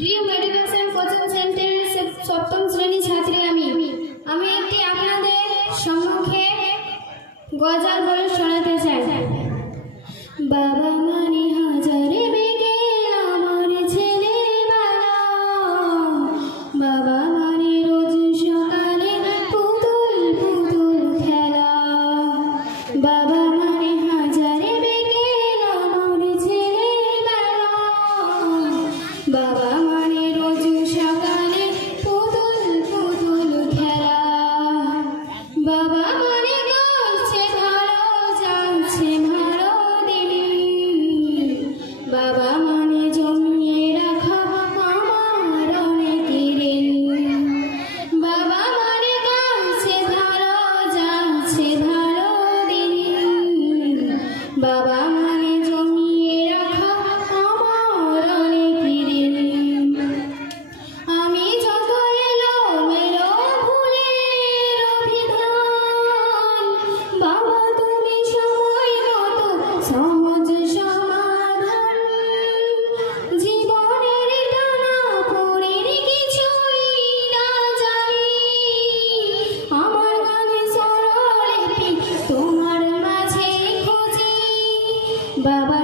Dream coaching সেন্টারের সপ্তম আমি। আমি একটি আপনাদের গজাল বলে শোনাতে চাই। বাবা বাবা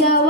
хотела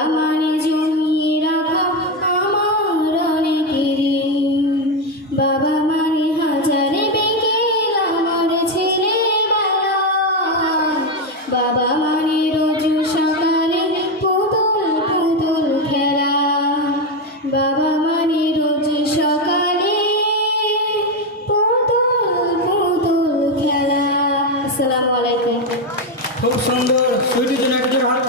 বাগানে জমিয়ে রাখা আমার অনেকেরই বাবা মানে হাজারে বিকেল আমার ছেলেবেলা। বাবা মানে রোজ সকালে পুতুল পুতুল খেলা। বাবা মানে রোজ সকালে পুতুল পুতুল খেলা। আসসালামু আলাইকুম। খুব সুন্দর। সুইটি জন্য একজন হাত